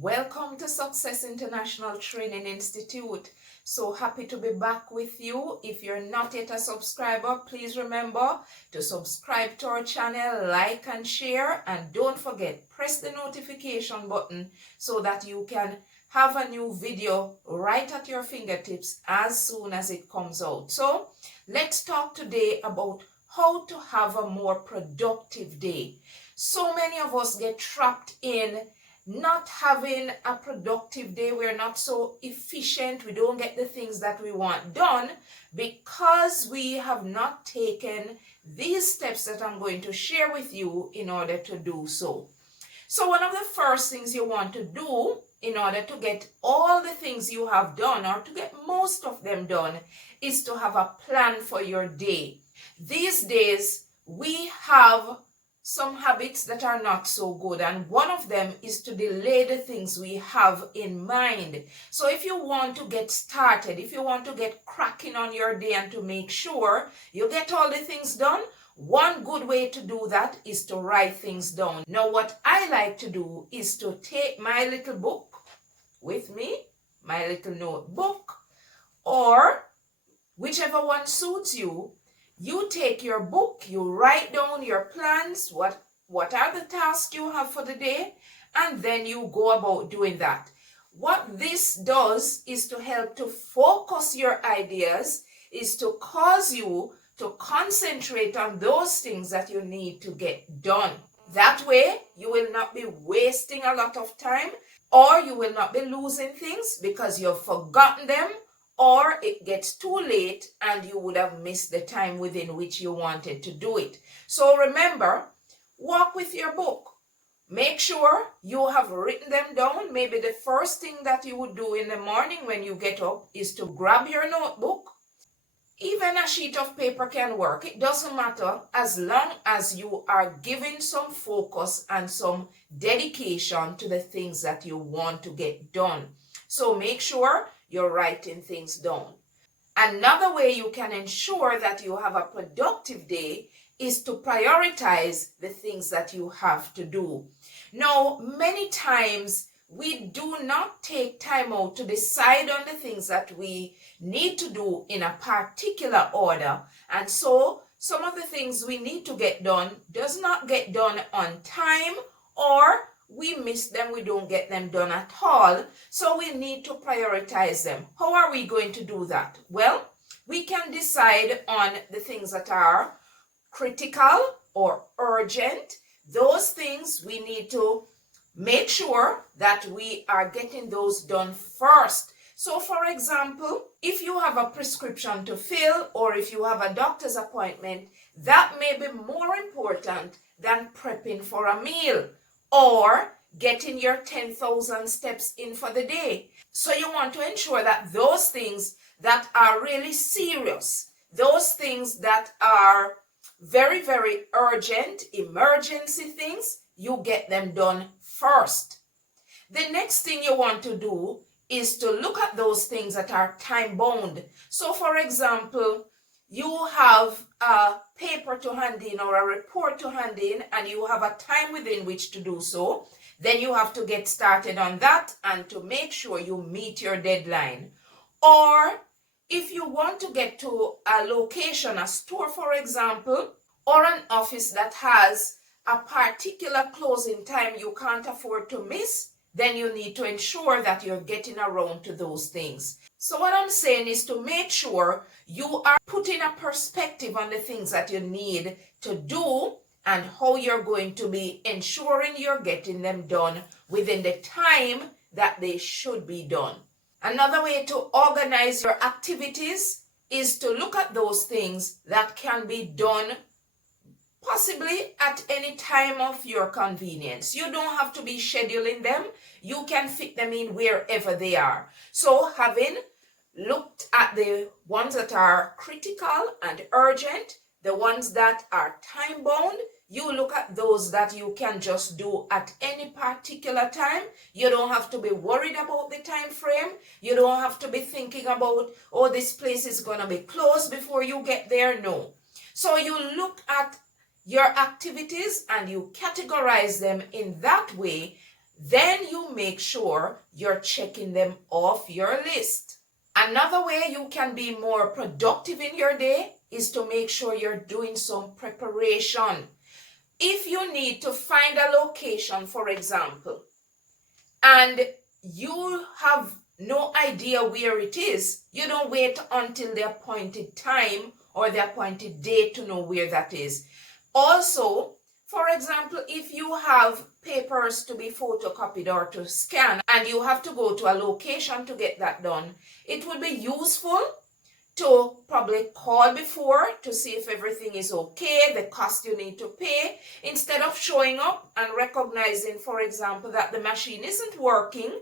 Welcome to Success International Training Institute. So happy to be back with you. If you're not yet a subscriber, please remember to subscribe to our channel, like and share, and don't forget, press the notification button so that you can have a new video right at your fingertips as soon as it comes out. So let's talk today about how to have a more productive day. So many of us get trapped in not having a productive day. We're not so efficient. We don't get the things that we want done because we have not taken these steps that I'm going to share with you in order to do so. So one of the first things you want to do in order to get all the things you have done, or to get most of them done, is to have a plan for your day. These days, we have some habits that are not so good, and one of them is to delay the things we have in mind. So if you want to get started, if you want to get cracking on your day and to make sure you get all the things done, one good way to do that is to write things down. Now, what I like to do is to take my little book with me, my little notebook, or whichever one suits you. You take your book, you write down your plans, what are the tasks you have for the day, and then you go about doing that. What this does is to help to focus your ideas, is to cause you to concentrate on those things that you need to get done. That way, you will not be wasting a lot of time, or you will not be losing things because you've forgotten them, or it gets too late and you would have missed the time within which you wanted to do it. So remember, walk with your book. Make sure you have written them down. Maybe the first thing that you would do in the morning when you get up is to grab your notebook. Even a sheet of paper can work. It doesn't matter as long as you are giving some focus and some dedication to the things that you want to get done. So make sure you're writing things down. Another way you can ensure that you have a productive day is to prioritize the things that you have to do. Now, many times we do not take time out to decide on the things that we need to do in a particular order. And so some of the things we need to get done does not get done on time, or we miss them, we don't get them done at all. So we need to prioritize them. How are we going to do that? Well, we can decide on the things that are critical or urgent. Those things we need to make sure that we are getting those done first. So for example, if you have a prescription to fill, or if you have a doctor's appointment, that may be more important than prepping for a meal or getting your 10,000 steps in for the day. So you want to ensure that those things that are really serious, those things that are very, very urgent, emergency things, you get them done first. The next thing you want to do is to look at those things that are time bound. So for example, you have a paper to hand in or a report to hand in, and you have a time within which to do so. Then you have to get started on that and to make sure you meet your deadline. Or if you want to get to a location, a store for example, or an office that has a particular closing time you can't afford to miss, then you need to ensure that you're getting around to those things. So what I'm saying is to make sure you are putting a perspective on the things that you need to do and how you're going to be ensuring you're getting them done within the time that they should be done. Another way to organize your activities is to look at those things that can be done possibly at any time of your convenience. You don't have to be scheduling them. You can fit them in wherever they are. So having looked at the ones that are critical and urgent, the ones that are time bound, you look at those that you can just do at any particular time. You don't have to be worried about the time frame. You don't have to be thinking about, oh, this place is going to be closed before you get there. No. So you look at your activities and you categorize them in that way then you make sure you're checking them off your list. Another way you can be more productive in your day is to make sure you're doing some preparation. If you need to find a location, for example, and you have no idea where it is, you don't wait until the appointed time or the appointed date to know where that is. Also, for example, if you have papers to be photocopied or to scan and you have to go to a location to get that done, it would be useful to probably call before to see if everything is okay, the cost you need to pay, instead of showing up and recognizing, for example, that the machine isn't working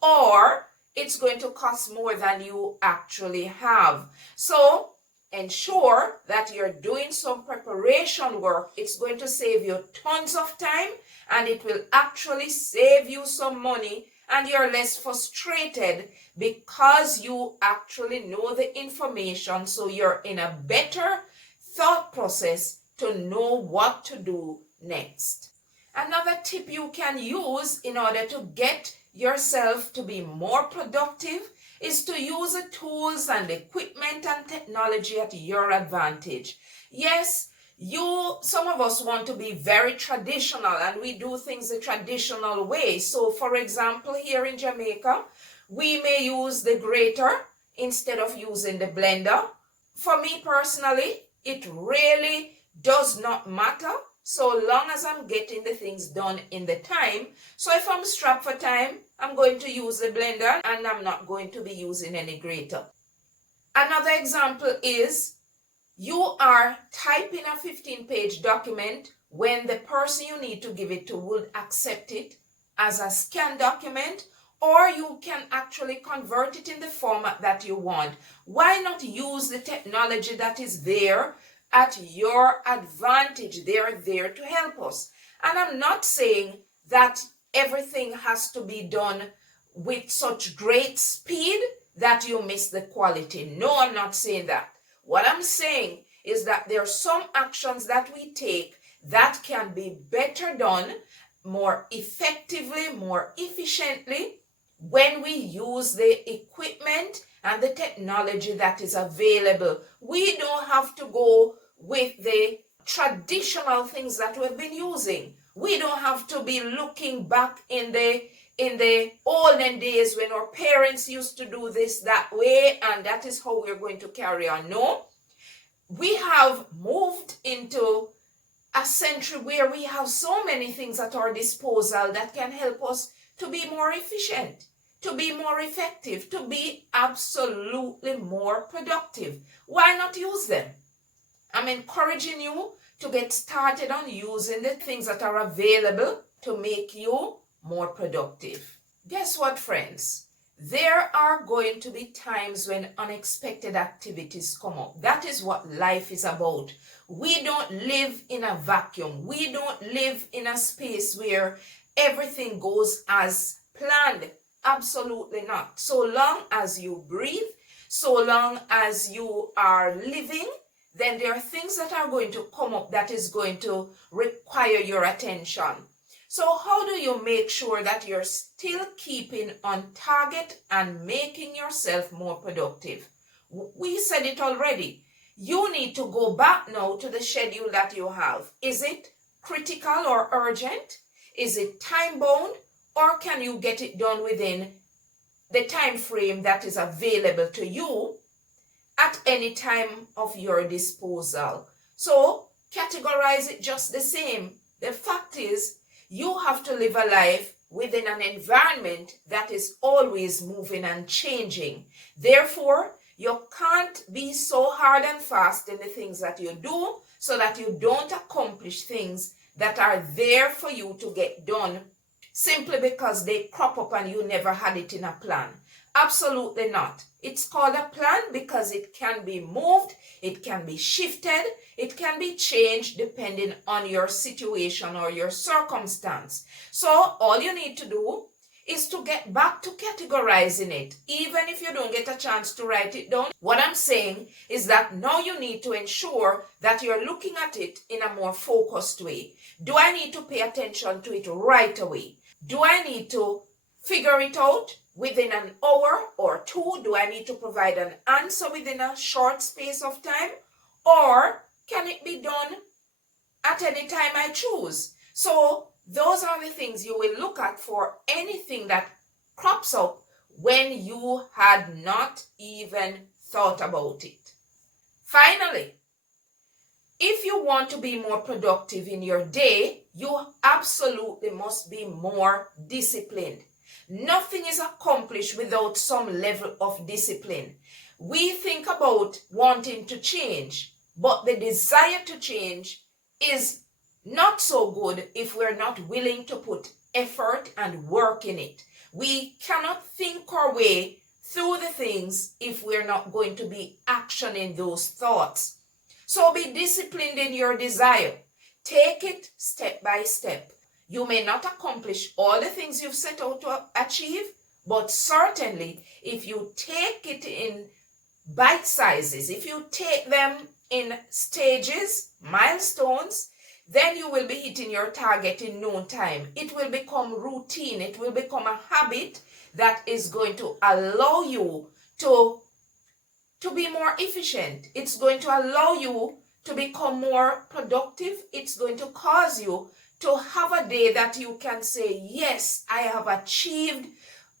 or it's going to cost more than you actually have. So ensure that you're doing some preparation work. It's going to save you tons of time and it will actually save you some money, and you're less frustrated because you actually know the information, so you're in a better thought process to know what to do next. Another tip you can use in order to get yourself to be more productive is to use the tools and equipment and technology at your advantage. Yes, some of us want to be very traditional and we do things the traditional way. So for example, here in Jamaica, we may use the grater instead of using the blender. For me personally, it really does not matter so long as I'm getting the things done in the time. So if I'm strapped for time, I'm going to use the blender and I'm not going to be using any grater. Another example is you are typing a 15-page document when the person you need to give it to would accept it as a scanned document, or you can actually convert it in the format that you want. Why not use the technology that is there at your advantage? They're there to help us. And I'm not saying that everything has to be done with such great speed that you miss the quality. No, I'm not saying that. What I'm saying is that there are some actions that we take that can be better done more effectively, more efficiently when we use the equipment and the technology that is available. We don't have to go with the traditional things that we've been using. We don't have to be looking back in the olden days when our parents used to do this that way and that is how we're going to carry on. No, we have moved into a century where we have so many things at our disposal that can help us to be more efficient, to be more effective, to be absolutely more productive. Why not use them? I'm encouraging you to get started on using the things that are available to make you more productive. Guess what, friends? There are going to be times when unexpected activities come up. That is what life is about. We don't live in a vacuum. We don't live in a space where everything goes as planned. Absolutely not. So long as you breathe, so long as you are living, then there are things that are going to come up that is going to require your attention. So how do you make sure that you're still keeping on target and making yourself more productive? We said it already. You need to go back now to the schedule that you have. Is it critical or urgent? Is it time bound? Or can you get it done within the time frame that is available to you at any time of your disposal? So categorize it just the same. The fact is, you have to live a life within an environment that is always moving and changing. Therefore, you can't be so hard and fast in the things that you do so that you don't accomplish things that are there for you to get done simply because they crop up and you never had it in a plan. Absolutely not. It's called a plan because it can be moved, it can be shifted, it can be changed depending on your situation or your circumstance. So all you need to do is to get back to categorizing it, even if you don't get a chance to write it down. What I'm saying is that now you need to ensure that you're looking at it in a more focused way. Do I need to pay attention to it right away? Do I need to figure it out within an hour or two? Do I need to provide an answer within a short space of time? Or can it be done at any time I choose? So those are the things you will look at for anything that crops up when you had not even thought about it. Finally, if you want to be more productive in your day, you absolutely must be more disciplined. Nothing is accomplished without some level of discipline. We think about wanting to change, but the desire to change is not so good if we're not willing to put effort and work in it. We cannot think our way through the things if we're not going to be actioning those thoughts. So be disciplined in your desire. Take it step by step. You may not accomplish all the things you've set out to achieve, but certainly if you take it in bite sizes, if you take them in stages, milestones, then you will be hitting your target in no time. It will become routine. It will become a habit that is going to allow you to be more efficient. It's going to allow you to become more productive. It's going to cause you to have a day that you can say, yes, I have achieved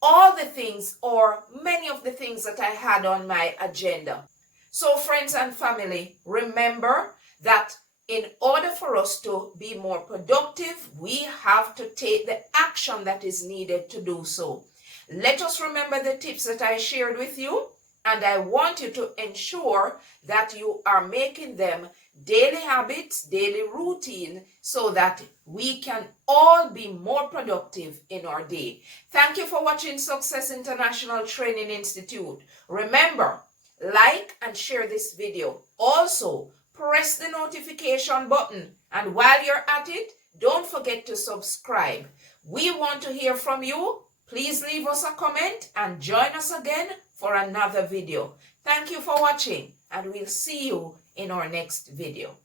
all the things or many of the things that I had on my agenda. So friends and family, remember that in order for us to be more productive, we have to take the action that is needed to do so. Let us remember the tips that I shared with you, and I want you to ensure that you are making them daily habits, daily routine, so that we can all be more productive in our day. Thank you for watching Success International Training Institute. Remember, like and share this video. Also, press the notification button, and while you're at it, don't forget to subscribe. We want to hear from you. Please leave us a comment and join us again for another video. Thank you for watching, and we'll see you in our next video.